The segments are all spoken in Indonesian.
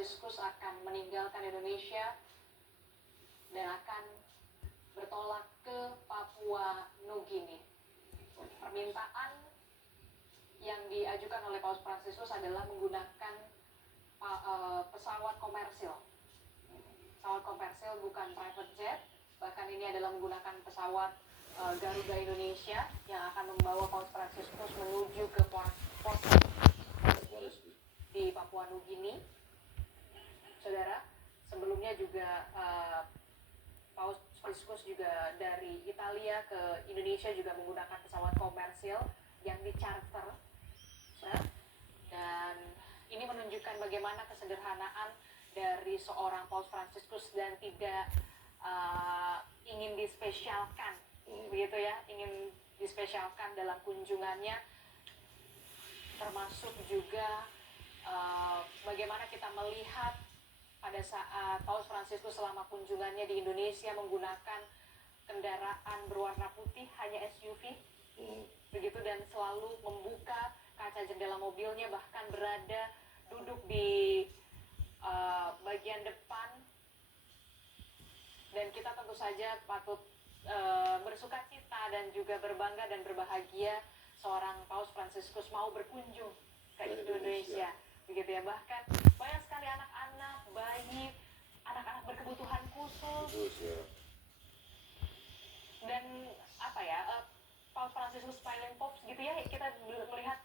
Fransiskus akan meninggalkan Indonesia dan akan bertolak ke Papua Nugini. Permintaan yang diajukan oleh Paus Fransiskus adalah menggunakan pesawat komersil. Pesawat komersil, bukan private jet. Bahkan ini adalah menggunakan pesawat Garuda Indonesia yang akan membawa Paus Fransiskus menuju ke pos di Papua Nugini. Saudara, sebelumnya juga Paus Fransiskus juga dari Italia ke Indonesia juga menggunakan pesawat komersil yang dicharter. Dan ini menunjukkan bagaimana kesederhanaan dari seorang Paus Fransiskus dan tidak ingin dispesialkan, begitu ya, ingin dispesialkan dalam kunjungannya, termasuk juga bagaimana kita melihat pada saat Paus Fransiskus selama kunjungannya di Indonesia menggunakan kendaraan berwarna putih, hanya SUV, begitu, dan selalu membuka kaca jendela mobilnya, bahkan berada duduk di bagian depan. Dan kita tentu saja patut bersuka cita dan juga berbangga dan berbahagia seorang Paus Fransiskus mau berkunjung ke Indonesia, begitu ya. Bahkan banyak sekali anak-anak, bayi, anak-anak berkebutuhan khusus, dan apa ya, Paus Fransiskus Smiling Pope gitu ya, kita melihat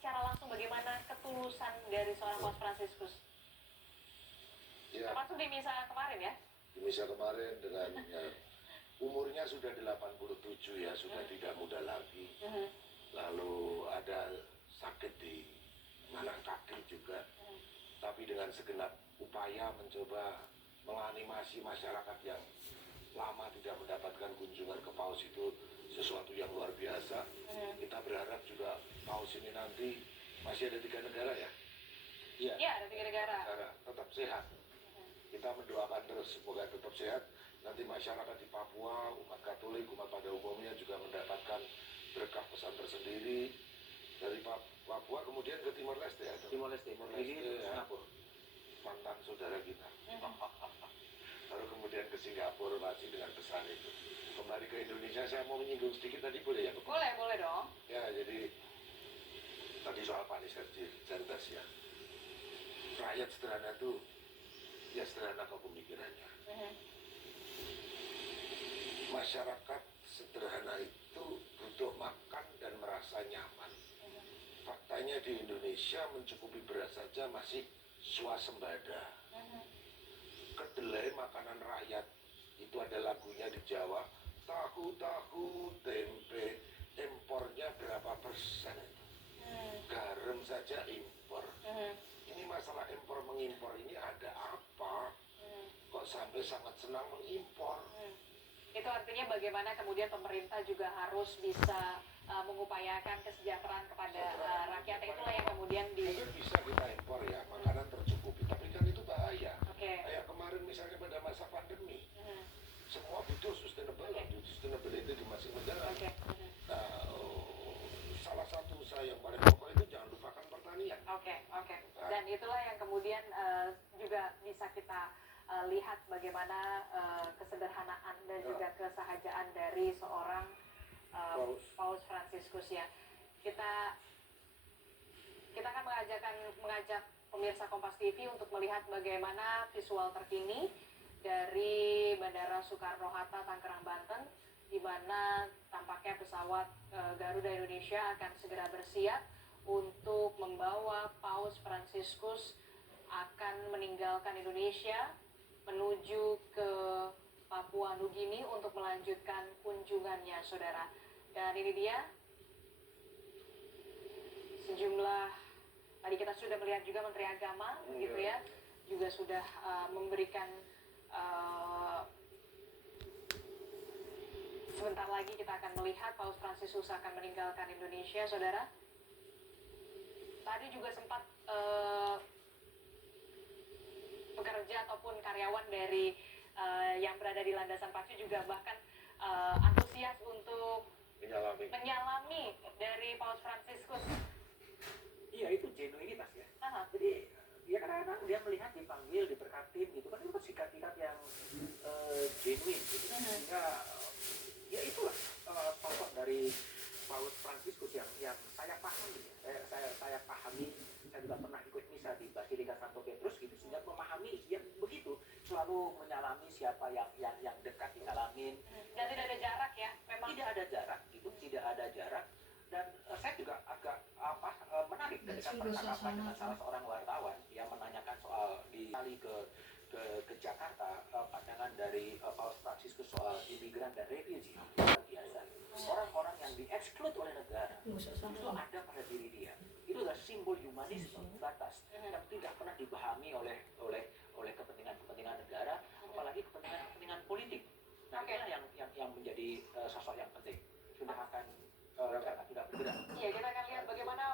secara langsung bagaimana ketulusan dari seorang Paus Fransiskus. Ya. Termasuk di misa kemarin ya? Di misa kemarin dengan umurnya sudah 87 ya, sudah tidak muda lagi. Lalu ada sakit di mana kaki juga. Tapi dengan segenap upaya mencoba menganimasi masyarakat yang lama tidak mendapatkan kunjungan ke Paus itu sesuatu yang luar biasa. Kita berharap juga Paus ini nanti masih ada 3 negara ya? Iya, ada 3 negara. Tetap sehat. Kita mendoakan terus semoga tetap sehat. Nanti masyarakat di Papua, umat Katolik, umat pada umumnya juga mendapatkan berkah pesan tersendiri dari Papua, kemudian ke Timor Leste ya. Timor Leste ya. Singapura. Mantan saudara kita. Lalu kemudian ke Singapura masih dengan pesan itu. Kembali ke Indonesia, saya mau menyinggung sedikit tadi, boleh ya? Boleh dong. Ya, jadi tadi soal Pak Nisantas ya. Rakyat sederhana itu ya sederhana kepemikirannya. Masyarakat sederhana itu butuh makan dan merasa nyaman. Faktanya di Indonesia mencukupi beras saja masih swasembada. Kedelai makanan rakyat itu ada lagunya di Jawa, tahu tempe, impornya berapa persen? Garam saja impor. Ini masalah impor mengimpor ini ada apa? Kok sampai sangat senang mengimpor? Itu artinya bagaimana kemudian pemerintah juga harus bisa mengupayakan kesejahteraan kepada rakyat. Itulah yang kemudian bisa kita impor ya, makanan tercukupi, tapi kan itu bahaya. Kayak kemarin misalnya pada masa pandemi, semua butuh sustainability di masing negara. Nah, salah satu usaha yang paling pokok itu jangan lupakan pertanian. Dan itulah yang kemudian juga bisa kita lihat bagaimana kesederhanaan dan juga kesahajaan dari seorang Paus Fransiskus ya. Kita akan mengajak pemirsa Kompas TV untuk melihat bagaimana visual terkini dari Bandara Soekarno-Hatta, Tangerang, Banten, di mana tampaknya pesawat Garuda Indonesia akan segera bersiap untuk membawa Paus Fransiskus akan meninggalkan Indonesia menuju ke Papua Nugini untuk melanjutkan kunjungannya, saudara. Dan ini dia sejumlah, tadi kita sudah melihat juga Menteri Agama, gitu ya, juga sudah memberikan, sebentar lagi kita akan melihat Paus Fransiskus akan meninggalkan Indonesia, saudara. Tadi juga sempat pekerja ataupun karyawan dari yang berada di landasan pacu juga bahkan antusias untuk menyalami dari Paus Fransiskus. Iya, itu genuinitas ya. Jadi ya karena gereja di Basilika Santo Petrus gitu, sehingga memahami ya begitu, selalu menyalami siapa yang dekat disalamin. Dan tidak ada jarak ya, memang. Tidak ada jarak gitu, tidak ada jarak. Dan saya juga agak menarik ketika percakapan dengan salah seorang wartawan yang menanyakan soal di kali ke Jakarta, pandangan dari Paus Fransiskus soal imigran dan refugee luar biasa. Orang-orang yang dieksklud oleh negara itu ada pada diri dia. Itu adalah simbol humanisme batas yang tidak pernah dipahami oleh kepentingan negara, apalagi kepentingan politik. Nah, inilah yang menjadi sosok yang penting. Sudah bergerak. Iya, kita akan lihat bagaimana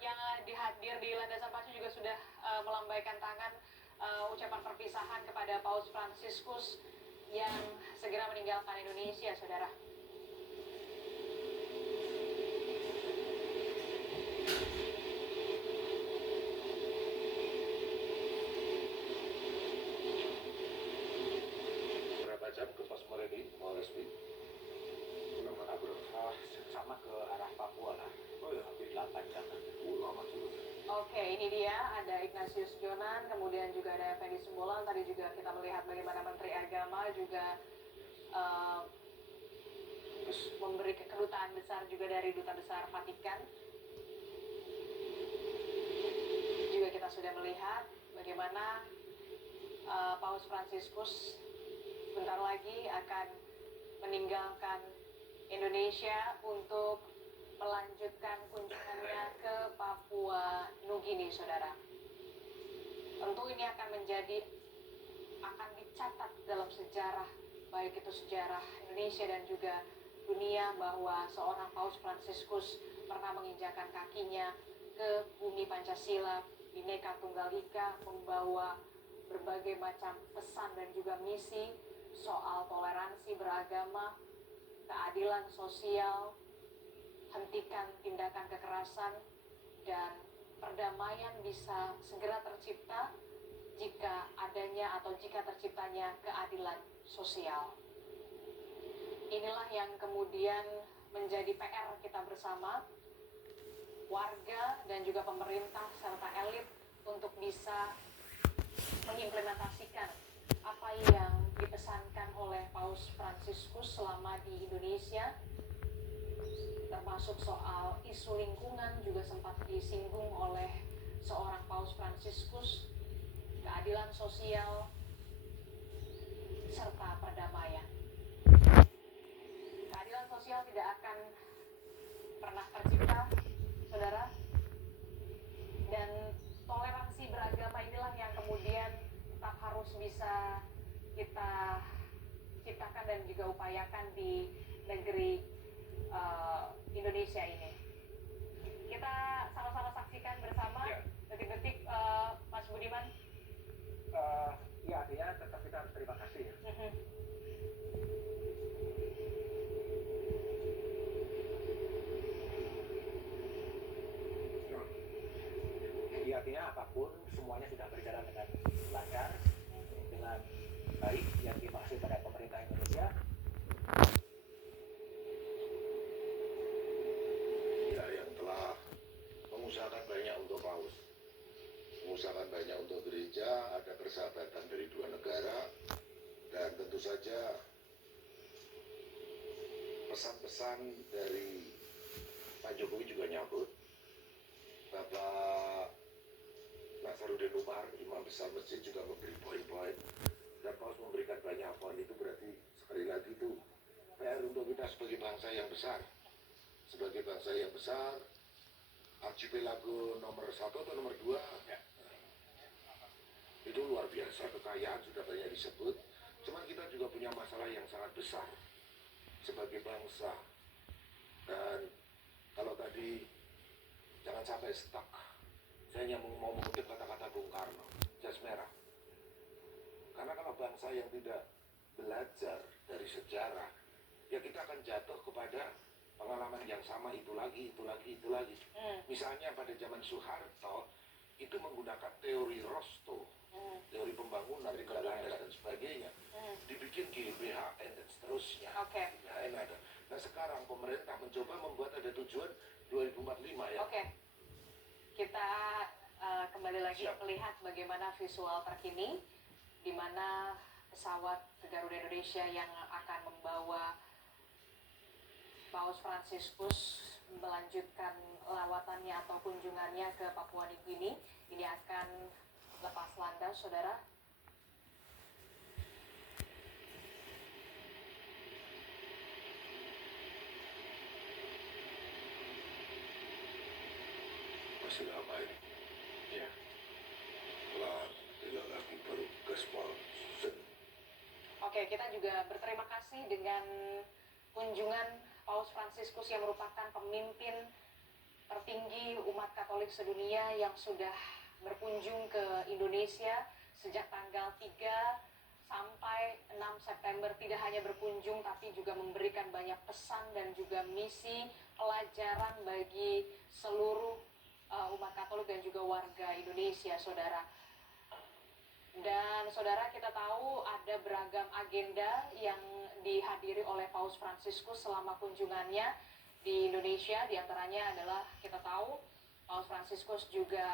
yang dihadir di landasan pacu juga sudah melambaikan tangan ucapan perpisahan kepada Paus Fransiskus yang segera meninggalkan Indonesia, saudara. Berapa jam ke Pos Moredi mau resmi? Sama ke arah Papua lah. Oh ya, hampir 8 jam. Lama juga. Oke, ini dia ada Ignatius Jonan, kemudian juga ada Effendi Simbolon. Tadi juga kita melihat bagaimana Menteri Agama juga memberi kedutaan besar juga dari Duta Besar Vatikan. Juga kita sudah melihat bagaimana Paus Fransiskus sebentar lagi akan meninggalkan Indonesia untuk melanjutkan kunjungannya ke Papua Nugini, saudara. Tentu ini akan dicatat dalam sejarah, baik itu sejarah Indonesia dan juga dunia, bahwa seorang Paus Fransiskus pernah menginjakan kakinya ke bumi Pancasila, Bhinneka Tunggal Ika, membawa berbagai macam pesan dan juga misi soal toleransi beragama, keadilan sosial, hentikan tindakan kekerasan, dan perdamaian bisa segera tercipta jika terciptanya keadilan sosial. Inilah yang kemudian menjadi PR kita bersama, warga dan juga pemerintah serta elit, untuk bisa mengimplementasikan apa yang dipesankan oleh Paus Fransiskus selama di Indonesia, termasuk soal isu lingkungan juga sempat disinggung oleh seorang Paus Fransiskus, keadilan sosial, serta perdamaian. Keadilan sosial tidak akan pernah tercipta, saudara, dan toleransi beragama inilah yang kemudian tetap harus bisa kita ciptakan dan juga upayakan di negeri Indonesia ini. Kita sama-sama saksikan bersama detik-detik Mas Budiman. Ya, artinya tetap kita harus terima kasih ya. Jadi artinya apapun semuanya sudah berjalan dengan lancar, dengan baik, yang dimaksud pada pemerintah Indonesia. Ya, yang telah mengusahakan banyak untuk Paus, mengusahakan banyak untuk gereja, ada persahabatan dari dua negara, dan tentu saja pesan-pesan dari Pak Jokowi juga nyambut. Bapak Nasaruddin Umar, Imam Besar Masjid, juga memberi poin-poin, dan Paus memberikan banyak poin. Itu berarti sekali lagi itu PR untuk kita sebagai bangsa yang besar. Sebagai bangsa yang besar, archipelago nomor 1 atau nomor 2 itu luar biasa, kekayaan sudah banyak disebut. Cuman kita juga punya masalah yang sangat besar sebagai bangsa. Dan kalau tadi jangan sampai stuck, saya hanya mau mengutip kata-kata Bung Karno, jas merah. Karena kalau bangsa yang tidak belajar dari sejarah, ya kita akan jatuh kepada pengalaman yang sama, itu lagi. Misalnya pada zaman Soeharto itu menggunakan teori Rosto, teori pembangunan, regularis dan sebagainya, dibikin GBHN dan seterusnya. GBHN ada. Nah sekarang pemerintah mencoba membuat ada tujuan 2045 ya. Kita kembali lagi Siap. melihat bagaimana visual terkini di mana pesawat Garuda Indonesia yang akan membawa Paus Fransiskus melanjutkan lawatannya atau kunjungannya ke Papua New Guinea ini akan lepas landas, saudara. Masih lama ini. Ya. Pelan, tidak lagi baru gaspol. Oke, kita juga berterima kasih dengan kunjungan Paus Fransiskus yang merupakan pemimpin tertinggi umat Katolik sedunia yang sudah berkunjung ke Indonesia sejak tanggal 3 sampai 6 September. Tidak hanya berkunjung tapi juga memberikan banyak pesan dan juga misi pelajaran bagi seluruh umat Katolik dan juga warga Indonesia, saudara. Dan saudara, kita tahu ada beragam agenda yang dihadiri oleh Paus Fransiskus selama kunjungannya di Indonesia. Di antaranya adalah kita tahu Paus Fransiskus juga